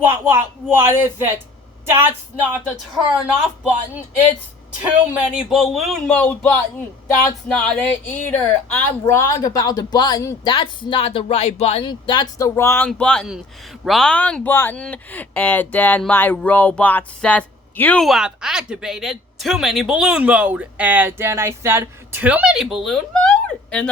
What is it? That's not the turn off button. It's too many balloon mode button. That's not it either. I'm wrong about the button. That's not the right button. That's the wrong button. Wrong button. And then my robot says, you have activated too many balloon mode. And then I said, too many balloon mode? And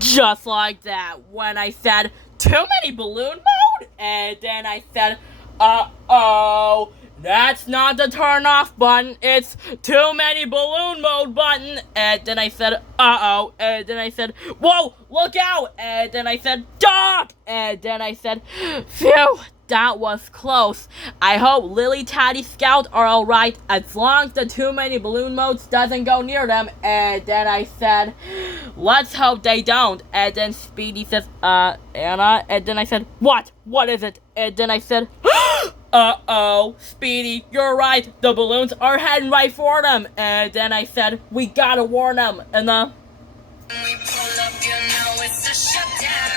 just like that, when I said, too many balloon mode, and then I said, uh-oh, that's not the turn off button, it's too many balloon mode button, and then I said, uh-oh, and then I said, whoa, look out, and then I said, dog, and then I said, phew, that was close. I hope Lily, Taddy, Scout are alright as long as the too many balloon modes doesn't go near them. And then I said, let's hope they don't. And then Speedy says, Anna. And then I said, what? What is it? And then I said, uh-oh, Speedy, you're right. The balloons are heading right for them. And then I said, we gotta warn them. And when we pull up, you know it's a shutdown.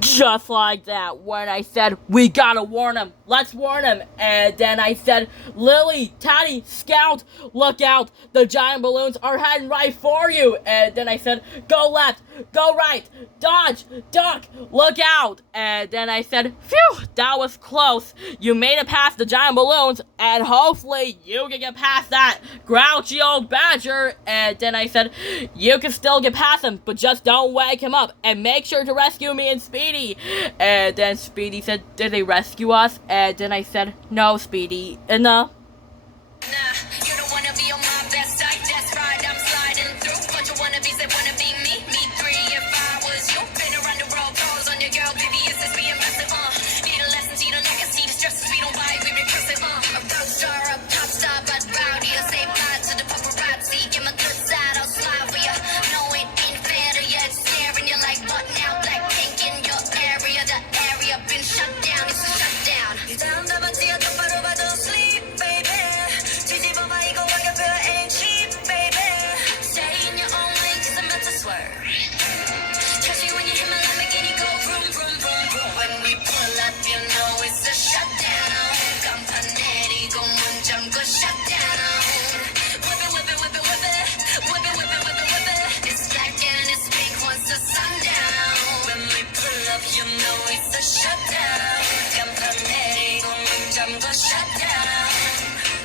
Just like that, when I said, we gotta warn him, let's warn him, and then I said, Lily, Taddy, Scout, look out, the giant balloons are heading right for you, and then I said, go left, go right, dodge, duck, look out, and then I said, phew, that was close, you made it past the giant balloons, and hopefully you can get past that grouchy old badger, and then I said, you can still get past him, but just don't wake him up, and make sure to rescue me and Speedy. And then Speedy said, did they rescue us? And then I said, no, Speedy. And Nah, you don't wanna be on my best side, that's right, I'm sliding through. Bunch of wannabes that wanna be me, me three if I was you. Been around the world, calls on your girl, baby, it's just being massive, Need a lesson, see the neck, I see the stresses, we don't buy, we repress it, A rock star, a pop star, but rowdy, I say bye to the paparazzi. Give my good side, I'll slide for ya. No, it ain't fair to ya, it's staring you like, what now, Blackpink in your area, the area been shut down, it's a shutdown. 이 다음 답안지가 똑바로 봐도 sleep, baby. 뒤집어봐 이거 완벽해 ain't cheap, baby. Stay in your own lane, cause I'm about to swerve. Catch me when you hit my Lamborghini, go vroom, vroom, vroom, vroom. When we pull up, you know it's a shutdown. 간판 내리고 문 잠궈 shutdown. Whip it, whip it, whip it, whip it. Whip it, whip it, whip it, whip it. It's black and it's pink once the sun down. When we pull up, you know it's a shutdown. 간판 내리고 문 잠궈 shutdown.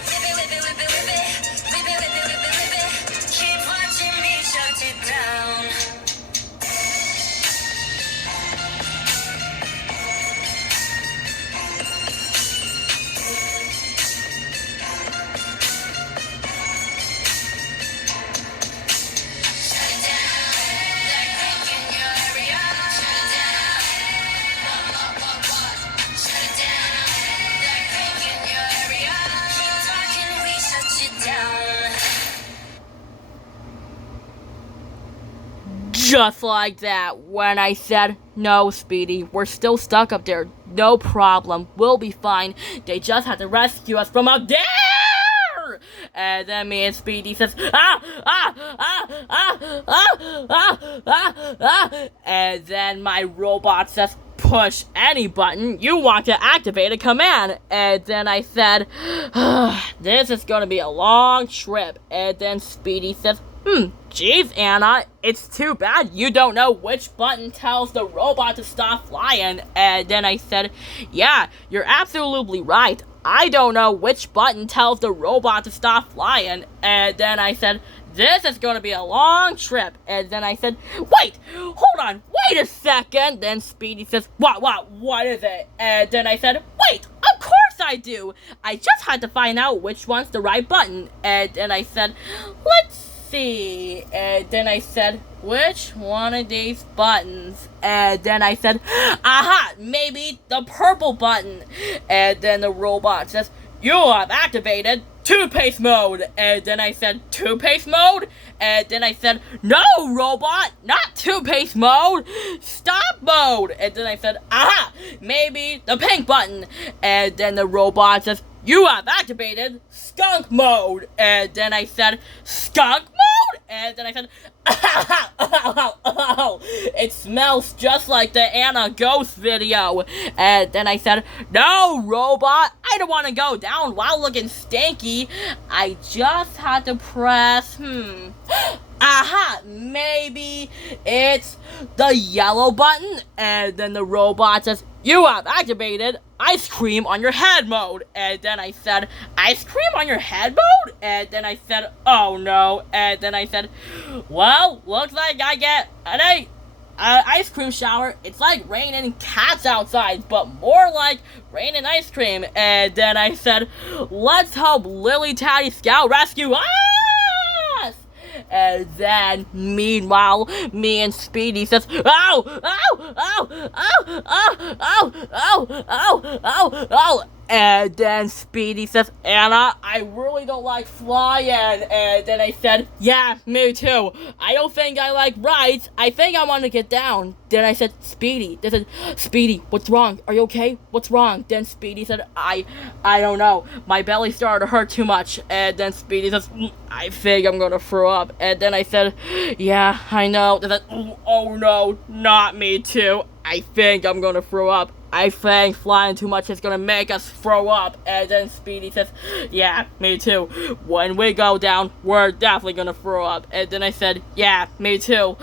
Whip it, whip it, whip it, whip it. Whip it, whip it, whip it, whip it. Keep watching me shut it down. Just like that, when I said, no, Speedy, we're still stuck up there. No problem, we'll be fine. They just had to rescue us from up there! And then me and Speedy says, and then my robot says, push any button you want to activate a command. And then I said, this is gonna be a long trip. And then Speedy says, geez, Anna, it's too bad you don't know which button tells the robot to stop flying. And then I said, yeah, you're absolutely right. I don't know which button tells the robot to stop flying. And then I said, this is gonna be a long trip. And then I said, wait, hold on, wait a second. Then Speedy says, what is it? And then I said, wait, of course I do. I just had to find out which one's the right button. And then I said, let's see. And then I said, which one of these buttons? And then I said, aha, maybe the purple button. And then the robot says, you have activated toothpaste mode. And then I said, toothpaste mode? And then I said, no, robot, not toothpaste mode, stop mode. And then I said, aha, maybe the pink button. And then the robot says, you have activated skunk mode. And then I said, skunk mode? And then I said, it smells just like the Anna Ghost video. And then I said, no, robot, I don't want to go down while looking stinky. I just had to press, aha, maybe it's the yellow button. And then the robot says, you have activated ice cream on your head mode. And then I said, ice cream on your head mode? And then I said, oh no. And then I said, well, looks like I get an ice cream shower. It's like raining cats outside, but more like raining ice cream. And then I said, let's help Lily Tatty Scout rescue us. And then, meanwhile, me and Speedy says, ow, ow, ow, ow, ow, ow, ow, ow, ow, ow. And then Speedy says, Anna, I really don't like flying. And then I said, yeah, me too. I don't think I like rides. I think I want to get down. Then I said, Speedy. They said, Speedy, what's wrong? Are you okay? What's wrong? Then Speedy said, I don't know. My belly started to hurt too much. And then Speedy says, I think I'm going to throw up. And then I said, yeah, I know. They said, oh no, not me too. I think I'm going to throw up. I think flying too much is gonna make us throw up. And then Speedy says, yeah, me too. When we go down, we're definitely gonna throw up. And then I said, yeah, me too.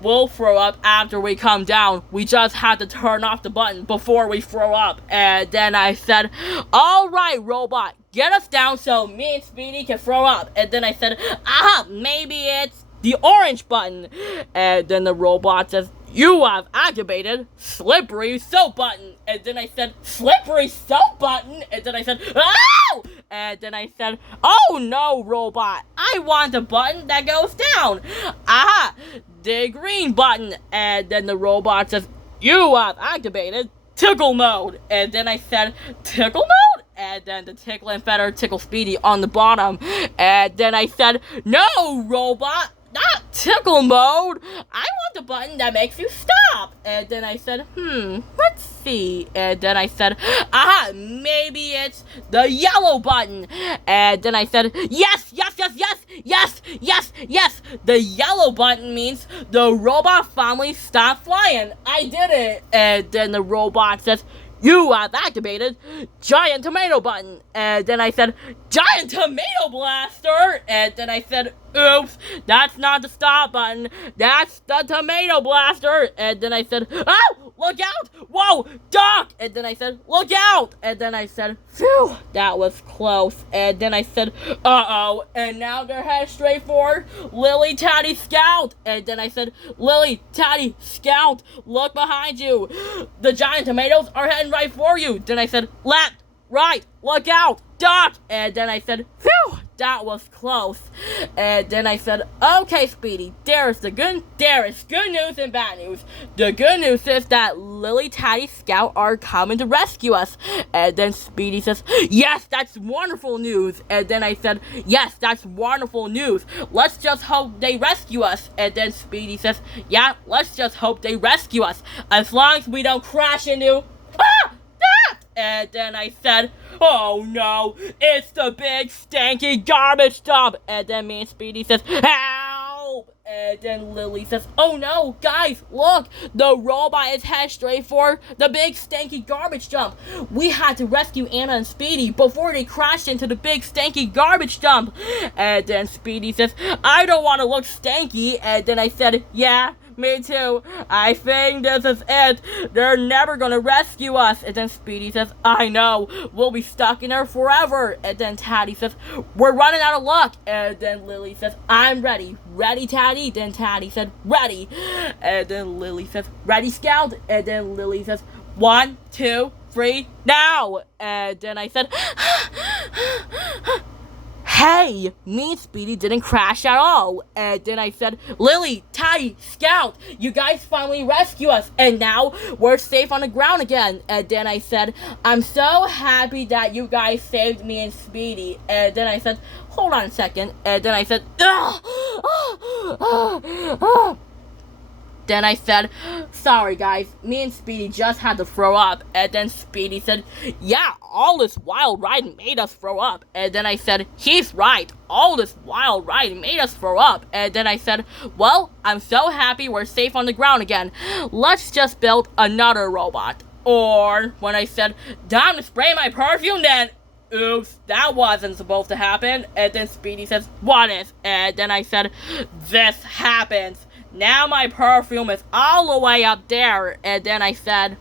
We'll throw up after we come down. We just had to turn off the button before we throw up. And then I said, alright, robot, get us down so me and Speedy can throw up. And then I said, aha, maybe it's the orange button. And then the robot says, you have activated slippery soap button. And then I said, slippery soap button? And then I said, ow! And then I said, oh no, robot, I want the button that goes down. Aha, the green button. And then the robot says, you have activated tickle mode. And then I said, tickle mode? And then the tickle and feather tickle Speedy on the bottom. And then I said, no, robot, not tickle mode. I want the button that makes you stop. And then I said, let's see. And then I said, aha, maybe it's the yellow button. And then I said, yes, yes, yes, yes, yes, yes, yes. The yellow button means the robot family stopped flying. I did it. And then the robot says, you have activated giant tomato button. And then I said, giant tomato blaster. And then I said, oops, that's not the stop button. That's the tomato blaster. And then I said, oh, look out. Whoa, duck. And then I said, look out. And then I said, phew, that was close. And then I said, uh-oh. And now they're headed straight for Lily Tatty Scout. And then I said, Lily Tatty Scout, look behind you. The giant tomatoes are heading right for you. Then I said, left, right, look out, duck. And then I said, phew, that was close. And then I said, okay, Speedy, there is good news and bad news. The good news is that Lily Tatty Scout are coming to rescue us. And then Speedy says, yes, that's wonderful news. And then I said, yes, that's wonderful news. Let's just hope they rescue us. And then Speedy says, yeah, let's just hope they rescue us. As long as we don't crash into... And then I said, oh no, it's the big stanky garbage dump. And then me and Speedy says, help. And then Lily says, oh no, guys, look, the robot is headed straight for the big stanky garbage dump. We had to rescue Anna and Speedy before they crashed into the big stanky garbage dump. And then Speedy says, I don't want to look stanky. And then I said, yeah, me too. I think this is it. They're never gonna rescue us. And then Speedy says, I know. We'll be stuck in there forever. And then Taddy says, we're running out of luck. And then Lily says, I'm ready. Ready, Taddy? Then Taddy said, ready. And then Lily says, ready, Scout? And then Lily says, 1, 2, 3, now! And then I said, hey, me and Speedy didn't crash at all. And then I said, Lily, Taddy, Scout, you guys finally rescue us. And now we're safe on the ground again. And then I said, I'm so happy that you guys saved me and Speedy. And then I said, hold on a second. And then I said, Then I said, sorry guys, me and Speedy just had to throw up. And then Speedy said, yeah, all this wild ride made us throw up. And then I said, he's right, all this wild ride made us throw up. And then I said, well, I'm so happy we're safe on the ground again. Let's just build another robot. Or when I said, time to spray my perfume then. Oops, that wasn't supposed to happen. And then Speedy says, what is? And then I said, this happens. Now my perfume is all the way up there. And then I said,